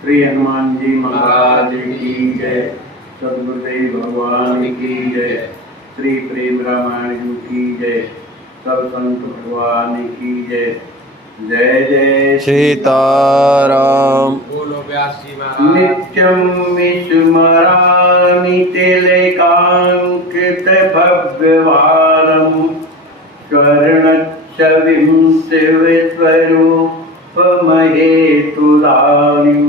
श्री हनुमान जी महाराज की जय। सदगुरुदेव भगवान की जय। श्री प्रेम रामायण जी की जय। सब संत भगवान की जय। जय जय सीताराम। बोलो व्यास जी महाराज। नित्यं विस्मरामि तिलकाङ्कित भव्यवारं स्वर्णच्छविं शिवस्वरूपमहेतुदानीं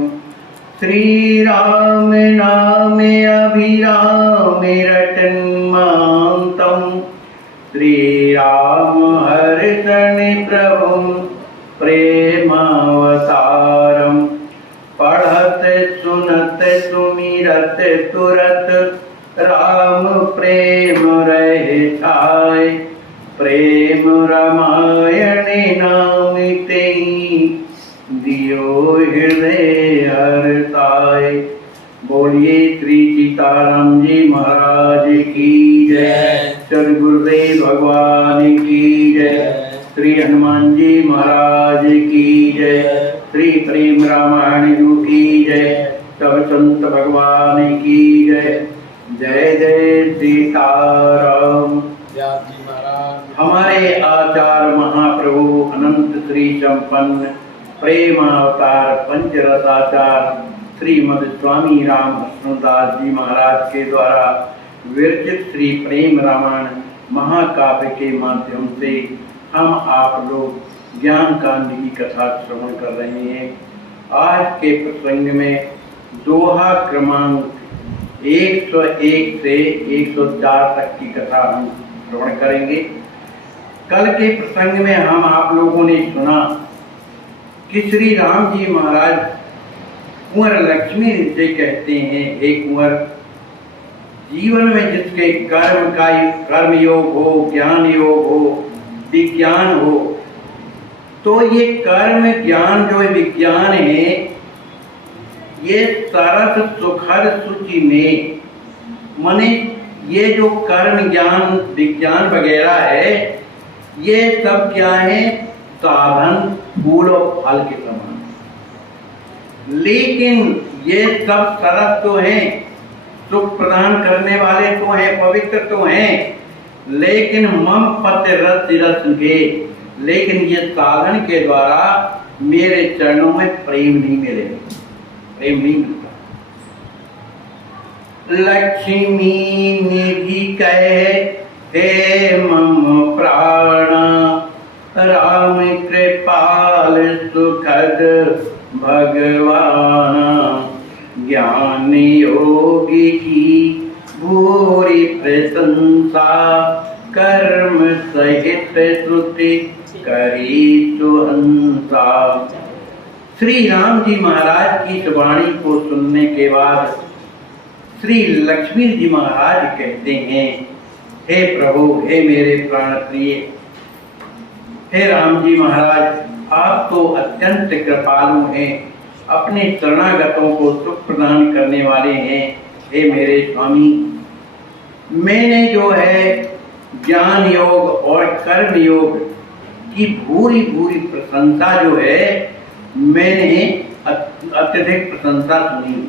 श्रीराम नामे अभिरामे रटन्मान्तं श्रीराम हर्षणि प्रभुं प्रेमावतारम् पढ़त सुनत सुमिरत तुरत राम प्रेम रहे छाय। प्रेम रामायण नाम तेई दियो हृदय हर्षाय। बोलिए श्री सीताराम जी महाराज की जय। सदगुरुदेव भगवान की जय। श्री हनुमान जी महाराज की जय। श्री प्रेम रामायण जी की जय। सब संत भगवान की जय। जय जय सीताराम। व्यास जी महाराज। हमारे आचार्य महाप्रभु अनंत श्री संपन्न प्रेमावतार पंचरसाचार श्रीमद स्वामी राम कृष्णदास जी महाराज के द्वारा विरचित श्री प्रेम रामायण महाकाव्य के माध्यम से हम आप लोग ज्ञान कांड की कथा श्रवण कर रहे हैं। आज के प्रसंग में दोहा क्रमांक 101 से 104 तक की कथा हम श्रवण करेंगे। कल के प्रसंग में हम आप लोगों ने सुना कि श्री राम जी महाराज कुंवर लक्ष्मी से कहते हैं, हे कुंवर, जीवन में जिसके कर्म योग हो, ज्ञान योग हो, विज्ञान हो, तो ये कर्म ज्ञान जो विज्ञान है ये सरस सुखद सूची में, माने ये जो कर्म ज्ञान विज्ञान वगैरह है ये सब क्या है? साधन, फूल और फल के समान। लेकिन ये सब सरस तो हैं, सुख प्रदान करने वाले तो हैं, पवित्र तो हैं, लेकिन मम पति रस के, लेकिन ये साधन के द्वारा मेरे चरणों में प्रेम नहीं मिलेगा, प्रेम नहीं मिलता। लक्ष्मी निधि कहे हे मम प्राण, राम कृपाल सुखद भगवान। ज्ञान योगी की भूरी प्रशंसा, कर्म सहित श्रुति करी सुहंसा। श्री राम जी महाराज की इस वाणी को सुनने के बाद श्री लक्ष्मी जी महाराज कहते हैं, हे प्रभु, हे मेरे प्राण प्रिय, हे राम जी महाराज, आप तो अत्यंत कृपालु हैं, अपने शरणागतों को सुख प्रदान करने वाले हैं। हे मेरे स्वामी, मैंने जो है ज्ञान योग और कर्म योग की भूरी भूरी प्रशंसा जो है मैंने अत्यधिक प्रशंसा सुनी।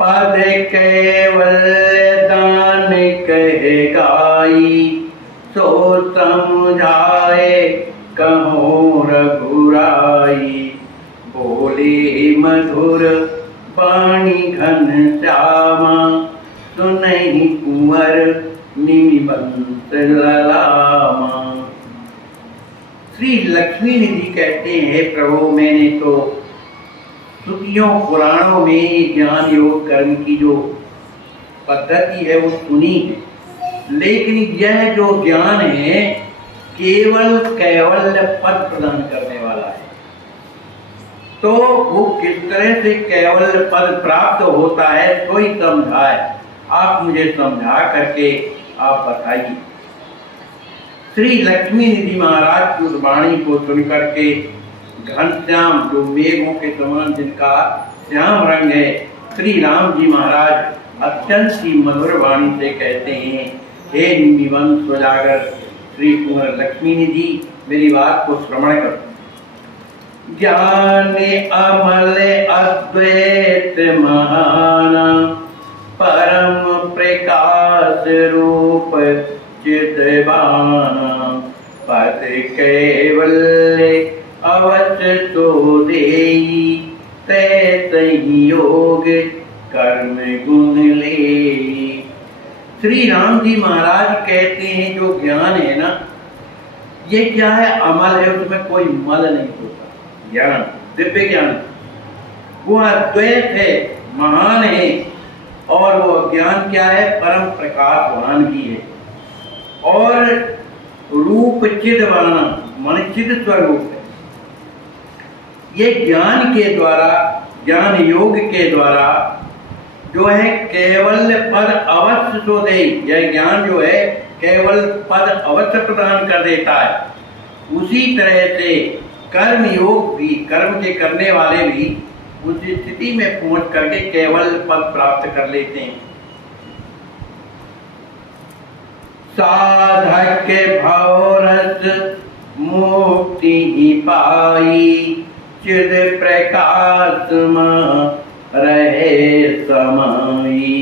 पद कैवल्य दान कहे गाई, सो समझाए कहो रघुराई। बोले मधुर पानी घन श्यामा, सुनहि कुंवर निमिबंस ललामा। श्री लक्ष्मी निधि कहते हैं, प्रभु, मैंने तो श्रुतियों पुराणों में ज्ञान योग कर्म की जो पद्धति है वो सुनी है, लेकिन यह जो ज्ञान है केवल कैवल्य पद प्रदान करने वाला है। तो वो किस तरह से केवल पद प्राप्त होता है तो ही समझाए, आप मुझे समझा करके आप बताइए। श्री लक्ष्मी निधि महाराज की उस वाणी को सुन करके घनश्याम, जो मेघों के समान जिनका श्याम रंग है, श्री राम जी महाराज अत्यंत ही मधुर वाणी से कहते हैं, हे निमिवंश स्वजागर श्री कुंवर लक्ष्मी निधि, मेरी बात को श्रवण करो। ज्ञान अमल अद्वैत महान परम प्रकाश रूप चिदवान पद कैवल्य अवश्य तो देई तहि योग कर्म गुण ले। श्री राम जी महाराज कहते हैं जो ज्ञान है ना, ये क्या है? अमल है, उसमें कोई मल नहीं होता। ज्ञान दिव्य ज्ञान, वो अद्वैत है, महान है, और वो ज्ञान क्या है? परम प्रकाशवान भी है, और रूप चिदवाना मन चिद स्वरूप है। ये ज्ञान के द्वारा, ज्ञान योग के द्वारा जो है केवल पद अवश्य तो दे, यह ज्ञान जो है केवल पद अवश्य प्रदान कर देता है। उसी तरह से कर्म योग भी, कर्म के करने वाले भी उस स्थिति में पहुंच करके केवल पद प्राप्त कर लेते हैं। साधक के भवरस मुक्ति ही पाई चिद प्रकाश में रहे समाई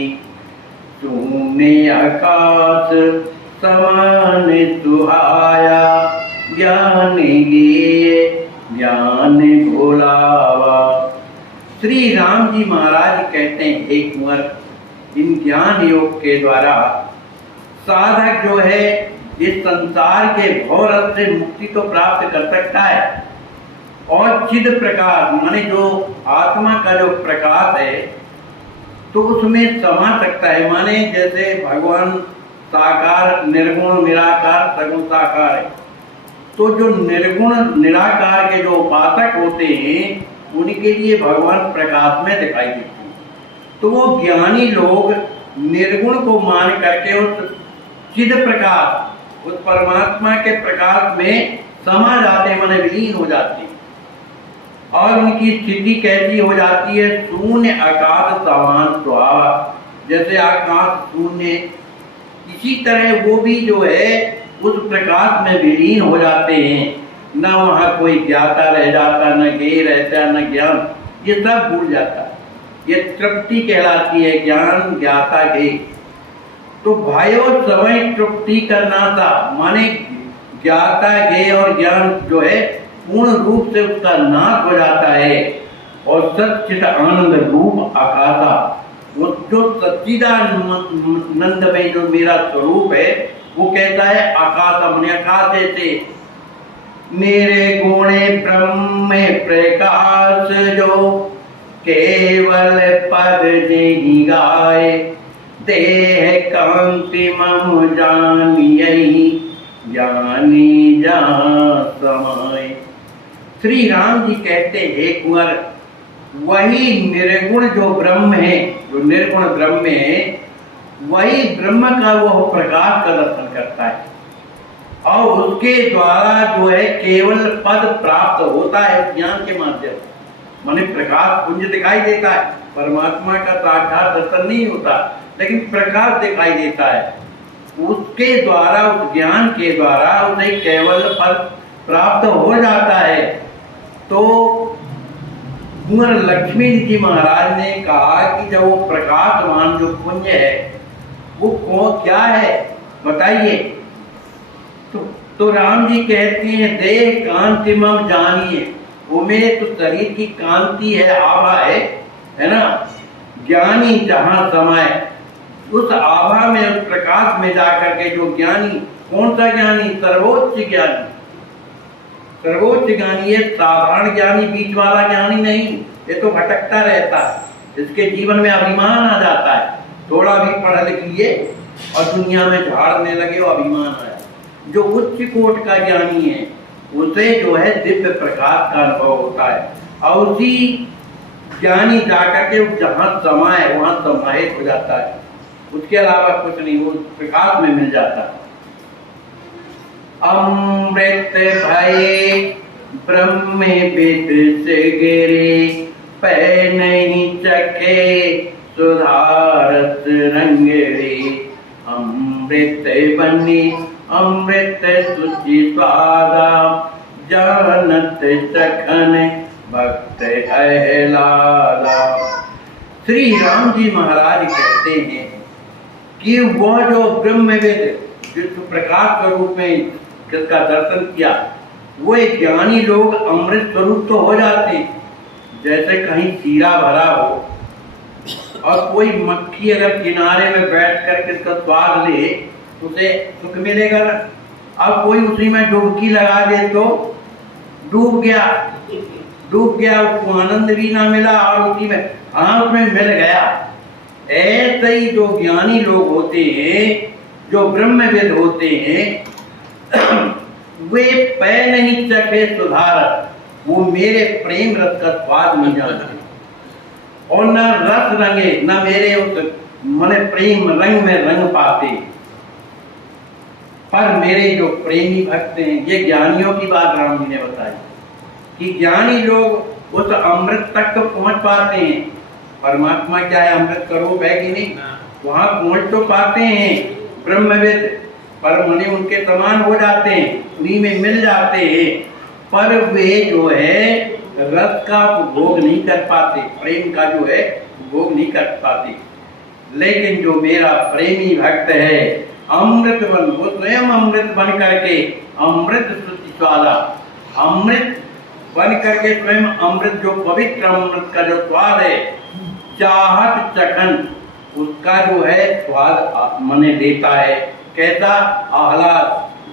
शून्य आकाश समान सुहाया ज्ञान गिए ज्ञान भुलावा। श्री राम जी महाराज कहते हैं, हे कुंवर, इन ज्ञान योग के द्वारा साधक जो है इस संसार के भवरस से मुक्ति तो प्राप्त कर सकता है, और चिद प्रकाश माने जो आत्मा का जो प्रकाश है तो उसमें समा सकता है। माने जैसे भगवान साकार निर्गुण निराकार सगुण साकार है, तो जो निर्गुण निराकार के जो उपासक होते हैं उनके लिए भगवान प्रकाश में दिखाई देते हैं। तो वो ज्ञानी लोग निर्गुण को मान करके उस चिद प्रकाश, उस परमात्मा के प्रकाश में समा जाते हैं, माने विलीन हो जाते हैं, और उनकी स्थिति कैसी हो जाती है? शून्य आकाश समान स्वभाव, जैसे आकाश शून्य, इसी तरह वो भी जो है उस प्रकाश में विलीन हो जाते हैं। न वहाँ कोई ज्ञाता रह जाता, न ज्ञेय रहता, न ज्ञान, ये सब भूल जाता है। ये तृप्ति कहलाती है, ज्ञान ज्ञाता ज्ञेय। तो भाइयों, समय तृप्ति करना था, माने ज्ञाता ज्ञेय और ज्ञान जो है पूर्ण रूप से उसका नाश हो जाता है, और सच्चिद आनंद रूप आकाशा, वो जो सच्चिदानंद में जो मेरा स्वरूप है वो कहता है आकाशा माने आकाश से मेरे गुणे ब्रह्म प्रकाश जो केवल पद नहीं गाए देह कांति मम जानियहि ज्ञानी जहाँ समाए। श्री राम जी कहते हैं, हे कुंवर, वही निर्गुण जो ब्रह्म है, जो निर्गुण ब्रह्म है, वही ब्रह्म का वह प्रकाश का दर्शन करता है, और उसके द्वारा जो है केवल पद प्राप्त होता है ज्ञान के माध्यम से। माने प्रकाश पुंज दिखाई देता है, परमात्मा का साक्षात दर्शन नहीं होता, लेकिन प्रकाश दिखाई देता है। उसके द्वारा, उस ज्ञान के द्वारा उसे केवल पद प्राप्त हो जाता है। तो कुंवर लक्ष्मी जी महाराज ने कहा कि जब वो प्रकाशवान जो पुंज है वो क्या है बताइए? तो राम जी कहते हैं, देह कांति मम जानिए, वो मेरे तो शरीर की कांति है, आभा है ना। ज्ञानी जहाँ समाये, उस आभा में, उस प्रकाश में जाकर के जो ज्ञानी, कौन सा ज्ञानी? सर्वोच्च ज्ञानी। सर्वोच्च ज्ञानी है, साधारण ज्ञानी, बीच वाला ज्ञानी नहीं। ये तो भटकता रहता है, इसके जीवन में अभिमान आ जाता है, थोड़ा भी पढ़ लिख लिए और दुनिया में झाड़ने लगे और अभिमान आया। जो उच्च कोट का ज्ञानी है उसे जो है दिव्य प्रकाश का अनुभव होता है, और उसी ज्ञानी जाकर के जहाँ समाये वहाँ समाहित हो जाता है, उसके अलावा कुछ नहीं, वो प्रकाश में मिल जाता है। अमृत भय ब्रह्म विद से गिरे पै नहीं चखे सुधारत रंग रे। अमृत बनी अमृत सुचि स्वादा जानत सखन भक्त अहलादा। श्री राम जी महाराज कहते हैं कि वह जो ब्रह्मवेद जिस प्रकाश स्वरूप में जिसका दर्शन किया, वो एक ज्ञानी लोग अमृत स्वरूप तो हो जाते। जैसे कहीं शीरा भरा हो और कोई मक्खी अगर किनारे में बैठ कर इसका स्वाद ले, उसे सुख मिलेगा ना। अब कोई उसी में डुबकी लगा दे तो डूब गया, उसको आनंद भी ना मिला और उसी में उसमें मिल गया। ऐसे ही जो ज्ञानी लोग होते हैं, जो ब्रह्मवेद होते हैं, वे पै नहीं चखे सुधार, वो मेरे प्रेम रस का स्वाद नहीं जानते और न रस रंगे, न मेरे उस मने प्रेम रंग में रंग पाते। पर मेरे जो प्रेमी भक्त हैं, ये ज्ञानियों की बात राम जी ने बताई कि ज्ञानी लोग उस अमृत तक तो पहुंच पाते हैं। परमात्मा क्या है, अमृत स्वरूप है कि नहीं, वहां पहुंच तो पाते हैं। ब्रह्मवेद पर मने उनके समान हो जाते हैं, उन्हीं में मिल जाते हैं, पर वे जो है रस का उपभोग नहीं कर पाते, प्रेम का जो है उपभोग नहीं कर पाते। लेकिन जो मेरा प्रेमी भक्त है, अमृत बन, वो स्वयं अमृत बन करके, अमृत श्रुति स्वादा, अमृत बन करके स्वयं अमृत, जो पवित्र अमृत का जो स्वाद है, चाहत चखन, उसका जो है स्वाद मने देता है। कैसा आह्लाद,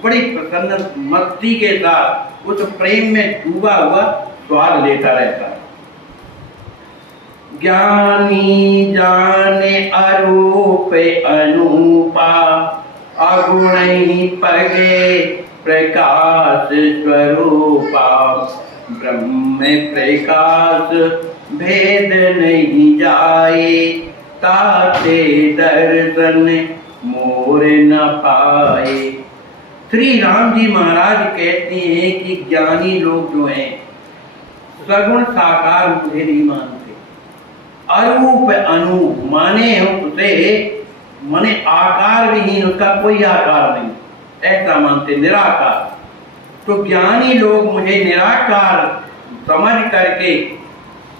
बड़ी प्रसन्न मस्ती के साथ उस प्रेम में डूबा हुआ स्वाद लेता रहता है। ज्ञानी जाने अरूप अनूपा, अगुण पगे प्रकाश स्वरूपा। ब्रह्म प्रकाश भेद नहीं जाए, ताते दर्शन मोर न पाए। श्री राम जी महाराज कहते हैं कि ज्ञानी लोग जो हैं सगुण साकार मुझे नहीं मानते, अरूप अनूप माने उसे, माने आकार विहीन, उसका कोई आकार नहीं, ऐसा मानते, निराकार। तो ज्ञानी लोग मुझे निराकार समझ करके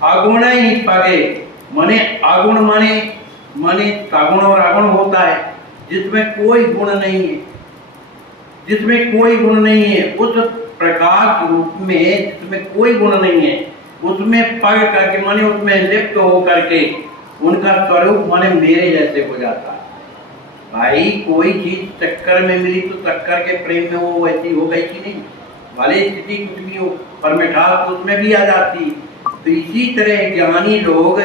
अगुण ही पगे, माने अगुण माने सगुण और अगुण होता है, जिसमें कोई गुण नहीं है, जिसमें कोई गुण नहीं है, उस प्रकाश रूप में जिसमें कोई गुण नहीं है, उसमें पग करके माने उसमें लिप्त हो करके उनका स्वरूप माने मेरे जैसे हो जाता है। भाई कोई चीज चक्कर में मिली तो चक्कर के प्रेम में वो वैसी हो गई कि नहीं, भले स्थिति कुछ भी हो, पर मिठास तो उसमें भी आ जाती है। तो इसी तरह ज्ञानी लोग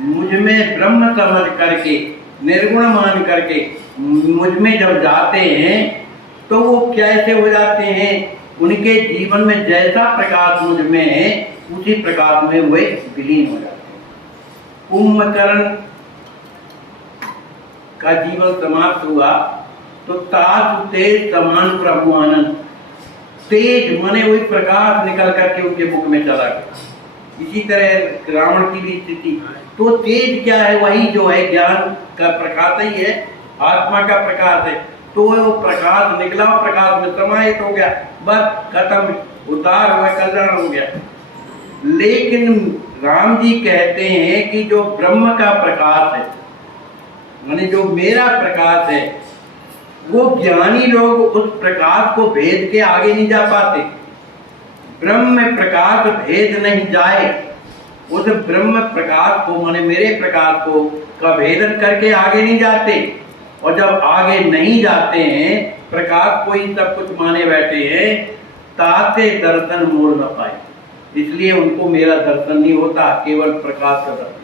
मुझ में ब्रह्म समझ करके, निर्गुण मान करके मुझ में जब जाते हैं तो वो कैसे हो जाते हैं, उनके जीवन में जैसा प्रकाश मुझ में है उसी प्रकाश में वे विलीन हो जाते हैं। कुंभकर्ण का जीवन समाप्त हुआ तो तासु तेज समान प्रभु आनंद, तेज माने वही प्रकाश निकल करके उनके मुख में चला गया। इसी तरह रावण की भी स्थिति, तो तेज क्या है, वही जो है ज्ञान का प्रकाश ही है, आत्मा का प्रकाश है। तो वो प्रकाश निकला, प्रकाश में समाहित हो गया, बस खत्म, उतार हुआ, कल्याण हो गया। लेकिन राम जी कहते हैं कि जो ब्रह्म का प्रकाश है, माने जो मेरा प्रकाश है, वो ज्ञानी लोग उस प्रकाश को भेद के आगे नहीं जा पाते। ब्रह्म प्रकाश भेद नहीं जाए, उस ब्रह्म प्रकाश को माने मेरे प्रकाश को का भेदन करके आगे नहीं जाते। और जब आगे नहीं जाते हैं, प्रकाश को ही सब कुछ माने बैठे हैं, ताते दर्शन मोड़ न पाए, इसलिए उनको मेरा दर्शन नहीं होता, केवल प्रकाश का दर्शन।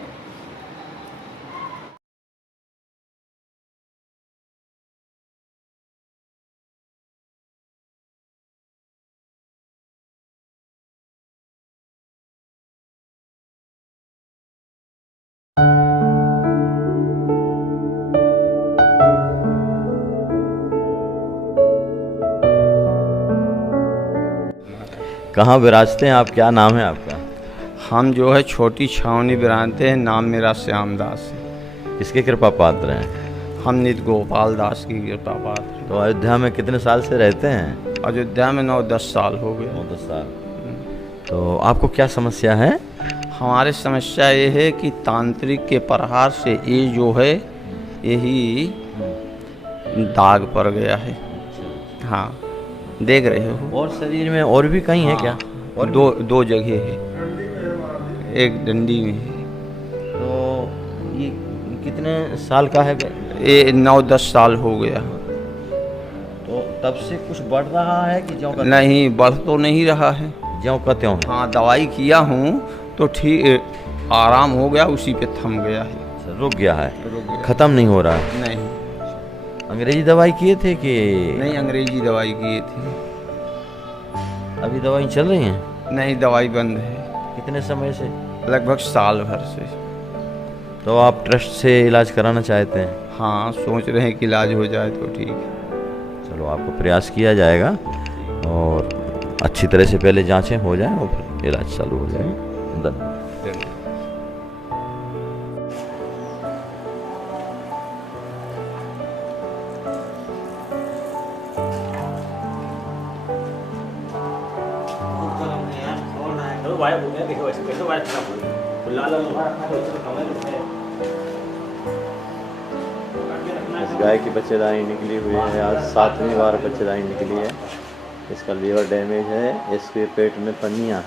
कहाँ विराजते हैं आप, क्या नाम है आपका? हम जो है छोटी छावनी बिरानते हैं, नाम मेरा श्यामदास है। किसके कृपा पात्र हैं? हम नित गोपाल दास की कृपा पात्र। तो अयोध्या में कितने साल से रहते हैं? अयोध्या में 9-10 साल हो गए। 9-10 साल। तो आपको क्या समस्या है? हमारी समस्या ये है कि तांत्रिक के प्रहार से ये जो है यही दाग पड़ गया है। हाँ, देख रहे हो। और शरीर में और भी कहीं है क्या? और दो जगह है, एक डंडी में है। तो ये कितने साल का है? ये 9-10 साल हो गया। तो तब से कुछ बढ़ रहा है कि ज्यों का नहीं, बढ़ तो नहीं रहा है। ज्यों का त्यों है? हाँ, दवाई किया हूँ तो ठीक आराम हो गया, उसी पे थम गया है। अच्छा, रुक गया है, रुक गया। खत्म नहीं हो रहा है। नहीं अंग्रेजी दवाई किए थे कि नहीं, अंग्रेजी दवाई किए थे। अभी दवाई चल रही हैं? नहीं, दवाई बंद है कितने समय से? लगभग साल भर से। तो आप ट्रस्ट से इलाज कराना चाहते हैं? हाँ, सोच रहे हैं कि इलाज हो जाए तो ठीक है। चलो, आपको प्रयास किया जाएगा और अच्छी तरह से पहले जांचें हो जाएं और फिर इलाज चालू हो जाएगा। धन्यवाद। इस गाय की बच्चेदानी निकली हुई है। आज 7वीं बार बच्चेदानी निकली है। इसका लीवर डैमेज है, इसके पेट में पन्नियाँ।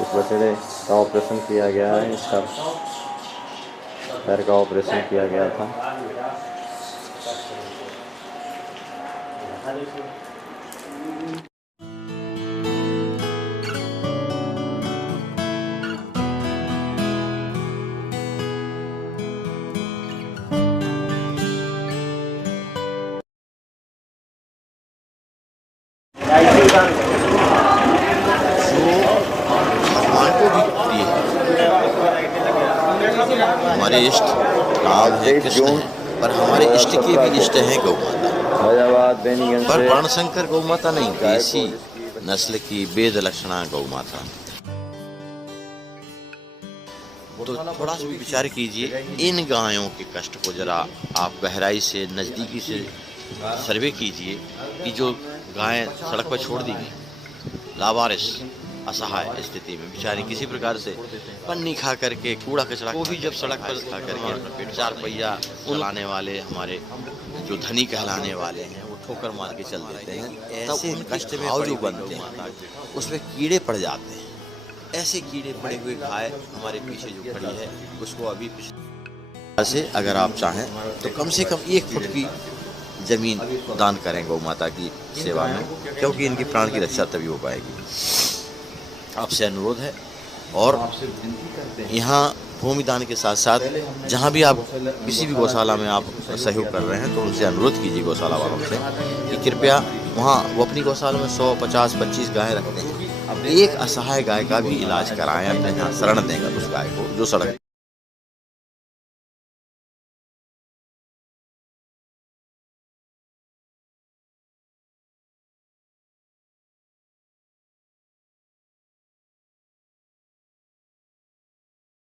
इस बछड़े का ऑपरेशन किया गया है। इसका पैर का ऑपरेशन किया गया था। भगवान को भी प्रिय है। हमारे इष्ट राम है, कृष्ण है, पर हमारे इष्ट के भी इष्ट हैं गौ माता। पर वर्णशंकर गौ माता नहीं, देसी नस्ल की वेद लक्षणा गौ माता। तो थोड़ा सा भी विचार कीजिए, इन गायों के कष्ट को जरा आप गहराई से नज़दीकी से सर्वे कीजिए कि जो गायें सड़क पर छोड़ दी गई, लावारिस असहाय स्थिति में बेचारी किसी प्रकार से पन्नी खा करके, कूड़ा कचरा वो भी जब सड़क पर खा करके अपना पेट 4 पहिया चलाने वाले हमारे जो धनी कहलाने वाले हैं वो ठोकर मार के चल देते हैं। तब उन कष्ट में जो बनते हैं उसमें कीड़े पड़ जाते हैं। ऐसे कीड़े पड़े हुए गाय हमारे पीछे जो खड़ी है उसको अभी से अगर आप चाहें तो कम से कम 1 फुट की जमीन दान करें गौ माता की सेवा में, क्योंकि इनकी प्राण की रक्षा तभी हो पाएगी। आपसे अनुरोध है। और यहाँ भूमि दान के साथ साथ जहाँ भी आप किसी भी गौशाला में आप सहयोग कर रहे हैं तो उनसे अनुरोध कीजिए गौशाला वालों से कि कृपया वहाँ वो अपनी गौशाला में 100, 50, 25 गायें रखते हैं, अब एक असहाय गाय का भी इलाज कराएं, अपने यहाँ शरण देंगे उस गाय को जो सड़क